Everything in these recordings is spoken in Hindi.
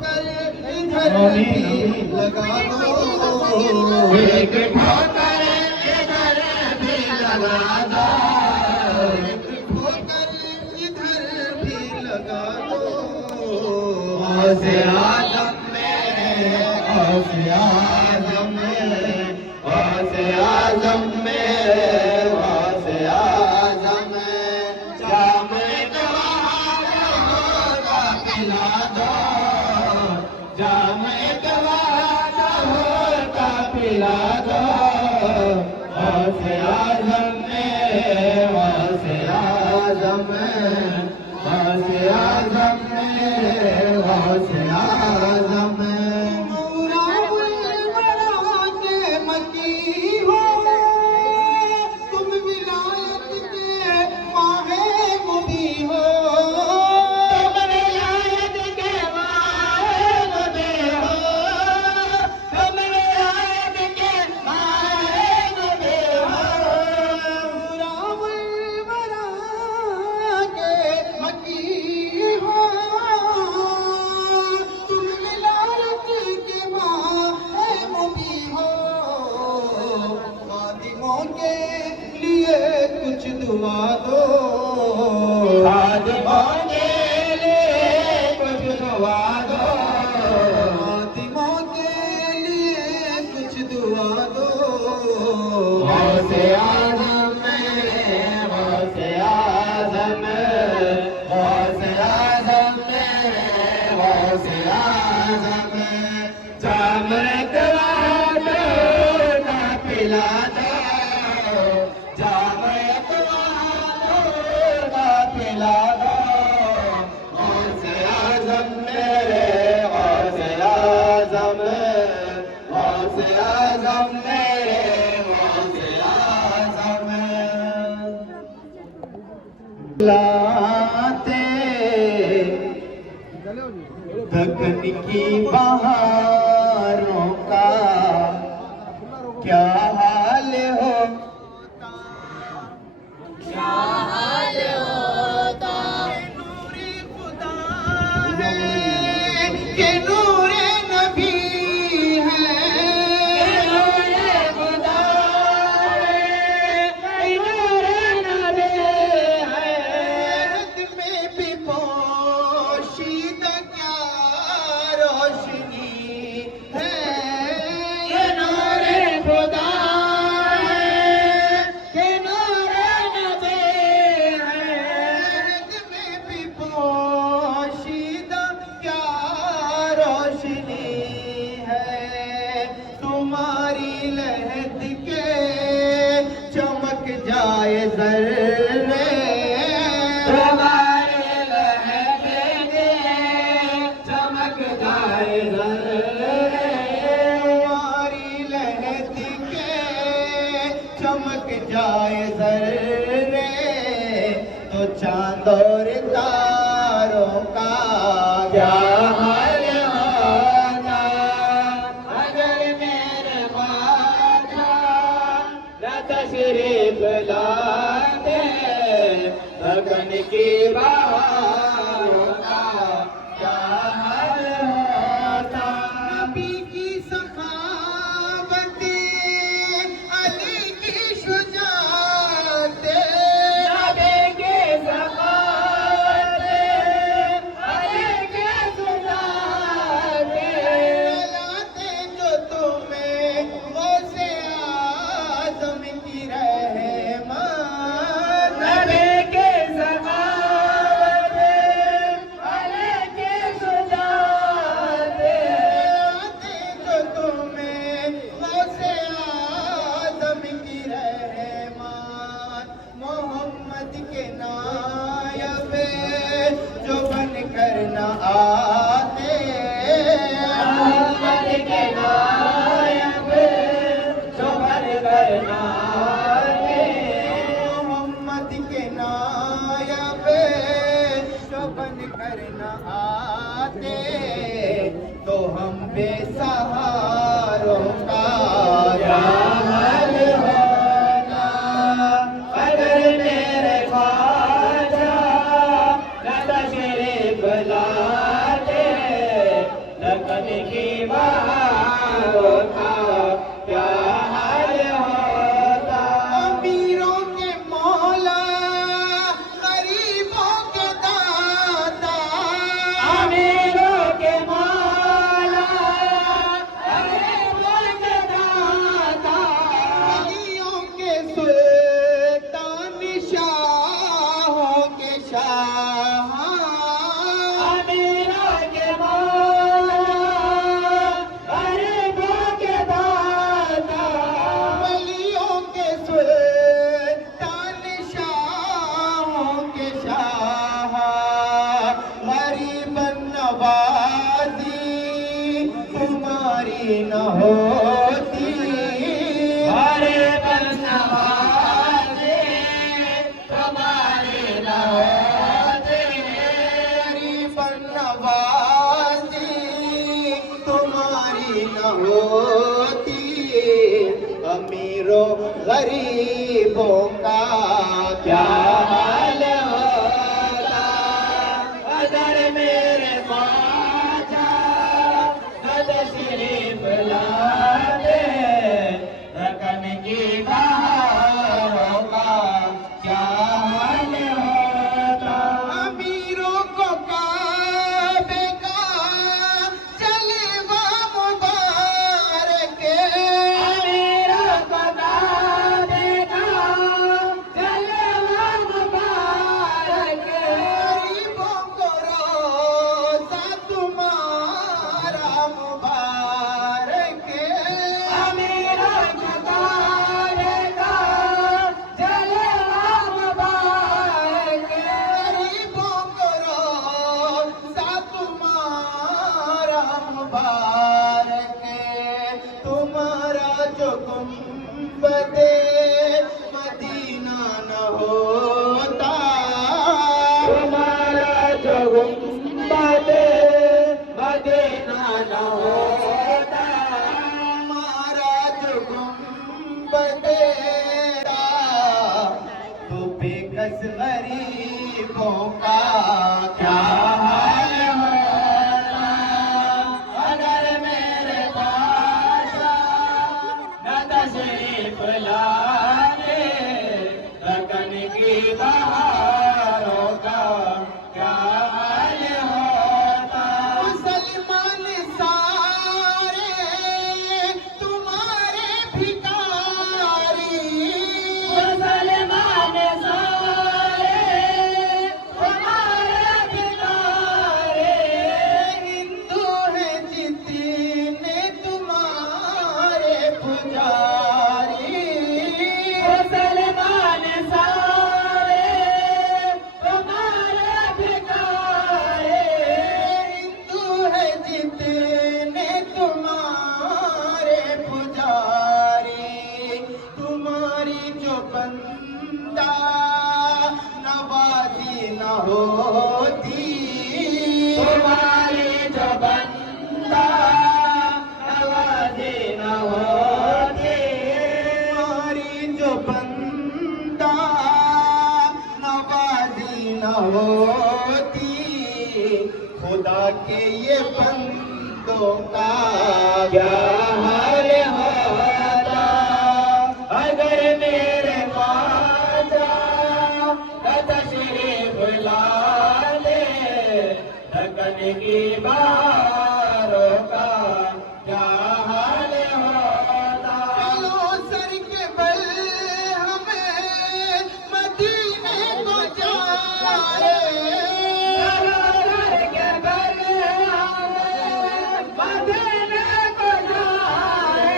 ठोकर इधर भी लगा दो, एक ठोकर इधर भी लगा दो, एक ठोकर इधर भी लगा दो। गौसे आजम में, गौसे आजम में, गौसे आजम में, गौसे आजम में, जाम का पिला दो, जाम का पिला दो। गौसे आजम में, गौसे आजम में, गौसे आजम में, गौसे आजम में। मौराउल बड़ा के मकी हो, तुम विलायत के माहे मुबी हो, तुम विलायत के माहे मुबी हो, तुम विलायत के माहे मुबी हो। मौराउल बड़ा के मकी हो, तुम विलायत के माहे मुबी हो। खादिमों के लिए कुछ दुआ दो, खादिमों के लिए कुछ दुआ दो, खादिमों के लिए कुछ दुआ दो। गौसे आजम में, गौसे आजम में, गौसे आजम में, गौसे आजम में, जाम का पिला दो, जाम का पिला दो। गौसे आजम मेरे, गौसे आजम, गौसे आजम मेरे, गौसे आजम। लाते दखन की बहारों का क्या हाल होता, क्या हाल होता। नूरे खुदा है कि नूरे नबी है, नूरे खुदा है कि नूरे नबी है। रत में भी पोशीदा क्या रोशनी है, ये नूरे खुदा है कि नूरे नबी है। रत में भी पोशीदा क्या रोशनी है। तुम्हारी लहद के चमक जाए ज़र्रे, तुम्हारी लहद के चमक जाए ज़र्रे, तुम्हारी लहद के चमक जाए ज़र्रे। तो चांद और तारों का क्या हाल होता, अगर मेरे ख्वाजा न तशरीफ लाते, लगन की बहारों का क्या हाल होता। नबी की सखावतें, अली की शुजाअतें, नबी की सखावतें, अली की शुजाअतें, लाते जो तुम्हें गौसे आज़म की रहमत। नबी की सखावतें, अली की शुजाअतें, लाते जो तुम्हें गौसे आज़म की रहमत। मोहम्मद के नायब जो बन कर न आते, मोहम्मद के नायब जो बन कर न आते, मोहम्मद के नायब जो बन कर न आते। तो हम बेसहारों का क्या हाल होता, अगर मेरे ख्वाजा न तशरीफ लाते, शाह, अमीरों के मौला, गरीबों के दाता, वलियों के सुल्तान, शाहों के शाह, गरीब नवाजी तुम्हारी न होती, गरीब नवाजी तुम्हारी न होती, गरीब नवाजी तुम्हारी न होती, अमीरों गरीबों का क्या हाल होता अगर मेरे ख्वाजा न तशरीफ लाते, रकन की बहारों का क्या हाल होता। अमीरों को काबे का जलवा मुबारक, अमीरों को काबे का जलवा मुबारक, गरीबों को रोज़ा तुम्हारा मुबारक, अमीरों को काबे का जलवा मुबारक, गरीबों को रोज़ा तुम्हारा मुबारक, तुम्हारा जो गुंबदे मदीना न होता, तुम्हारा जो गुंबदे मदीना न होता, हमारा जो गुंबदे तो बेकस गरीबों का क्या हाल होता अगर मेरे ख्वाजा न तशरीफ लाते, रकन की बहारों का क्या हाल होता। मुसलमान सारे तुम्हारे भिखारी, मुसलमान सारे तुम्हारे भिखारी, हिंदू हैं जितने तुम्हारे पुजारी, मुसलमान सारे तुम्हारे भिखारी, हिंदू हैं जितने तुम्हारे पुजारी, तुम्हारी जो बंदा नवाजी न होती, तुम्हारी जो बंदा नवाजी न होती, तुम्हारी जो बंदा नवाजी न होती, खुदा के ये बंदों का क्या हाल होता अगर मेरे ख्वाजा न तशरीफ लाते, रकन की बहारों का क्या हाल होता। चलो सर के बल हमें मदीने को जाए, सरोवर के बल हमें मदीने को जाए,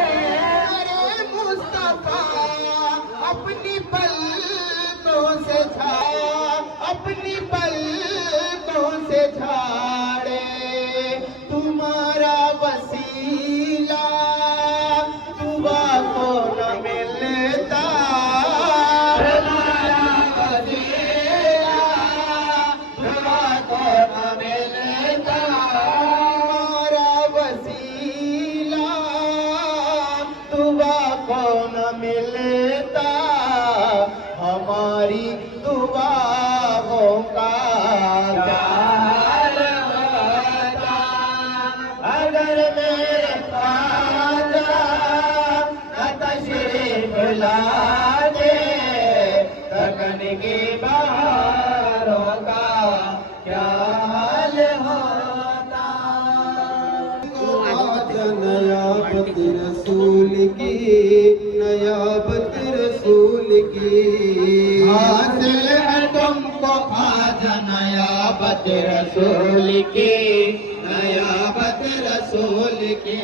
अरे मुस्तफा अपनी पलकों से अपनी पलकों से झाड़े, तुम्हारा वसीला दुआ को न मिलता, तुम्हारा वसीला दुआ को न मिलता, हमारा वसीला दुआ को न मिलता, हमारी दुआओं का क्या हाल होता अगर मेरे ख्वाजा न तशरीफ लाते, रकन की बहारों का क्या हाल होता। नयाबत रसूल की, नयाबत रसूल की, हासिल है तुमको ख्वाजा नयाबत रसूल की, नयाबत रसूल की।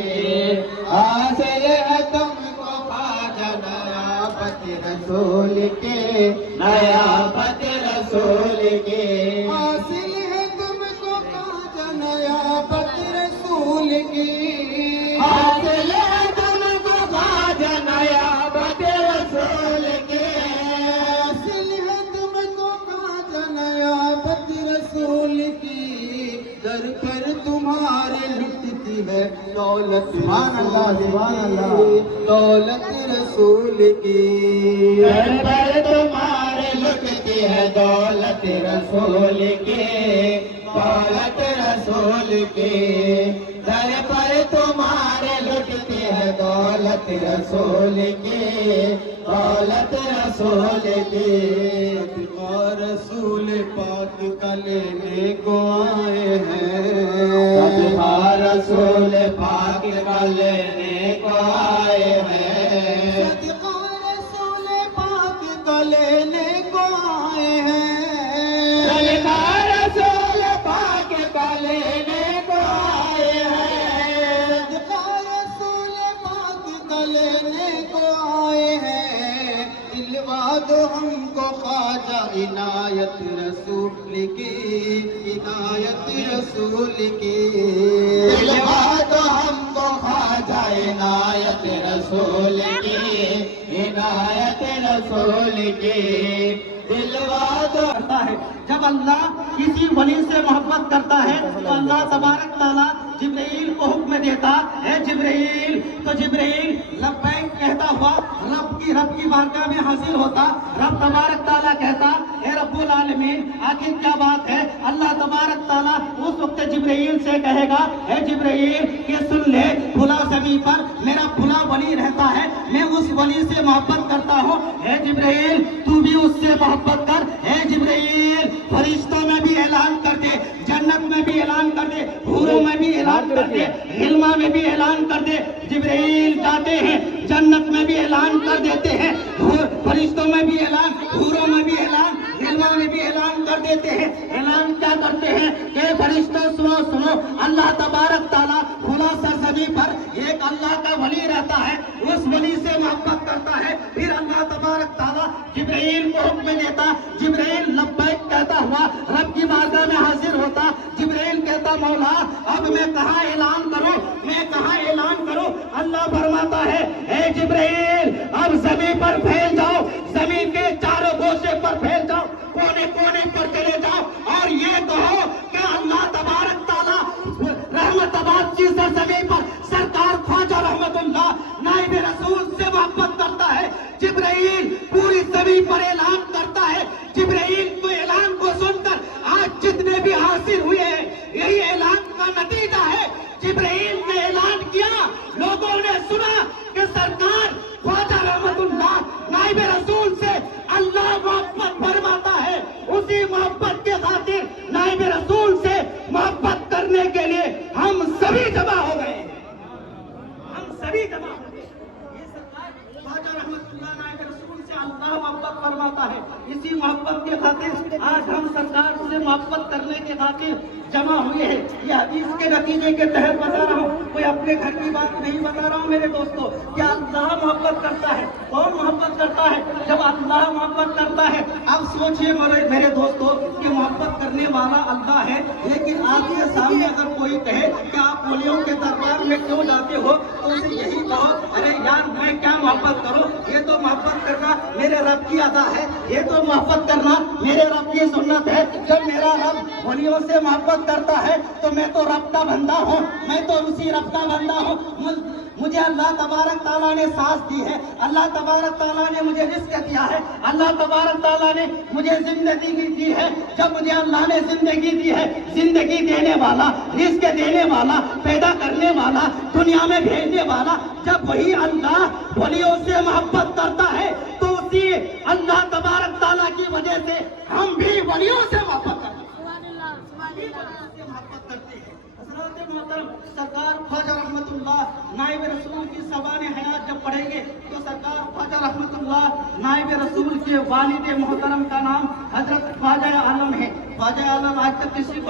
हासिल है तुमको ख्वाजा नयाबत रसूल की, नयाबत रसूल की। हासिल है तुमको ख्वाजा नयाबत रसूल की, हासिल है तुमको ख्वाजा नयाबत रसूल की। हासिल है तुमको ख्वाजा नयाबत रसूल की। दर पर तुम्हारे लुटती है दौलत सुभान अल्लाह, सुभान अल्लाह। दौलत रसूल की। दर पर तुम्हारे लुटती है दौलत रसूल की, दौलत रसूल की। दर पर तुम्हारे लुटती है दौलत रसूल की, दौलत रसूल की। और रसूल पाक का लेने को आए हैं, सदका रसूल पाक का लेने को आए हैं। सदका रसूल पाक का लेने को आए हैं। सदका रसूल पाक का लेने को आए हैं। सदका रसूल पाक का लेने को आए हैं। दिलवा दो हमको ख्वाजा इनायत रसूल की, इनायत रसूल की। दिलवा दो हमको ख्वाजा इनायत रसूल की, इनायत रसूल की। दिलवा दो। है जब अल्लाह किसी वली से मोहब्बत करता है तो अल्लाह तबारक ताला जिब्राइल को हुक्म देता है, जिब्राइल। तो जिब्राइल लब्बैक कहता हुआ रब की बारगाह में हाजिर होता। रब तबारक ताला कहता, हे रब्बुल आलमीन, आखिर क्या बात है। अल्लाह तबारक ताला उस वक्त जिब्राइल से कहेगा, हे जिब्राइल कि सुन ले, फुला ज़मीन पर मेरा फुला वली रहता है, मैं उस वली से मोहब्बत करता हूँ। हे जिब्राइल तू भी उससे मोहब्बत कर। हे जिब्राइल फरिश्तों में भी ऐलान कर दे, जन्नत में भी ऐलान कर दे, हूरों में भी ऐलान कर दे, हिलमा में भी ऐलान कर दे। जिब्राइल जाते हैं, जन्नत में भी ऐलान कर देते हैं, फरिश्तों में भी ऐलान, हूरों में भी ऐलान, हिलमा में भी ऐलान कर देते हैं। ऐलान क्या करते हैं कि फरिश्तों सुनो सुनो, अल्लाह तबारक ताला खुला सरजमीन पर एक अल्लाह का वली रहता है, उस वली से मोहब्बत करता है। फिर अल्लाह तबारक ताला जिब्राइल को हुक्म देता, जिब्राइल लब्बैक कहता हुआ रब की बारगाह में हाजिर होता। जिब्राइल कहता, मौला अब मैं कहाँ ऐलान करूं, मैं कहाँ ऐलान करूं। अल्लाह फरमाता है, हे जिब्राइल अब जमीन पर फैल जाओ, जमीन के चारों गोशे पर फैल जाओ, कोने कोने पर चले जाओ और ये कहो कि अल्लाह तबारक ताला रहमताबाद की सरजमीन पर सरकार ख्वाजा रहमतुल्लाह नाइब रसूल से मोहब्बत करता है। जिब्राइल पूरी जमीन पर ऐलान करता है। जिब्राइल को ऐलान को सुनकर आज जितने भी हासिल हुए हैं, यही ऐलान का नतीजा है। जिब्राइल ने ऐलान किया, लोगों ने सुना कि सरकार ख्वाजा रहमतुल्लाह नाइब रसूल से अल्लाह मोहब्बत फरमाता है। उसी मोहब्बत के खातिर नाइब रसूल से मोहब्बत करने के लिए हम सभी जमा हो गए, हम सभी जमा हो गए। ये सरकार ख्वाजा रहमतुल्लाह नाइब रसूल से अल्लाह मोहब्बत फरमाता है। इसी मोहब्बत के खातिर आज हम सरकार से मोहब्बत करने के खातिर जमा हुए हैं। ये हदीस के नतीजे के तहत बता रहा हूँ, कोई अपने घर की बात नहीं बता रहा हूँ मेरे दोस्तों। क्या अल्लाह मोहब्बत करता है? कौन मोहब्बत करता है? जब अल्लाह मोहब्बत करता है। अब सोचिए मेरे दोस्तों कि मोहब्बत करने वाला अल्लाह है, लेकिन आपके सामने अगर कोई कहे कि आप वलियों के दरबार में क्यों जाते हो, तो उसे यही कहो, अरे यार मैं क्या मोहब्बत करूँ, ये तो मोहब्बत करना मेरे रब की अदा है, ये तो मोहब्बत करना मेरे रब की सुन्नत है। जब मेरा रब वलियों से मोहब्बत करता है तो मैं तो रब का बंदा हूँ, मैं तो उसी रब का बंदा हूँ। मुझे अल्लाह तबारक ताला ने सांस दी है, अल्लाह तबारक ताला ने मुझे रिस्क दिया है, अल्लाह तबारक ताला ने मुझे जिंदगी दी है। जब मुझे अल्लाह ने जिंदगी दी है, जिंदगी देने वाला, रिस्क देने वाला, पैदा करने वाला, दुनिया में भेजने वाला, जब वही अल्लाह वलियों से मोहब्बत करता है तो उसी अल्लाह तबारक ताला की वजह से हम भी वलियों से मोहब्बत करते हैं। सरकार ख्वाजा रहमतुल्लाह नाइब रसूल की ज़बान हयात जब पढ़ेंगे तो सरकार ख्वाजा रहमतुल्लाह नाइब रसूल के वालिद मोहतरम का नाम हजरत ख्वाजा आलम है। ख्वाजा आलम आज तक किसी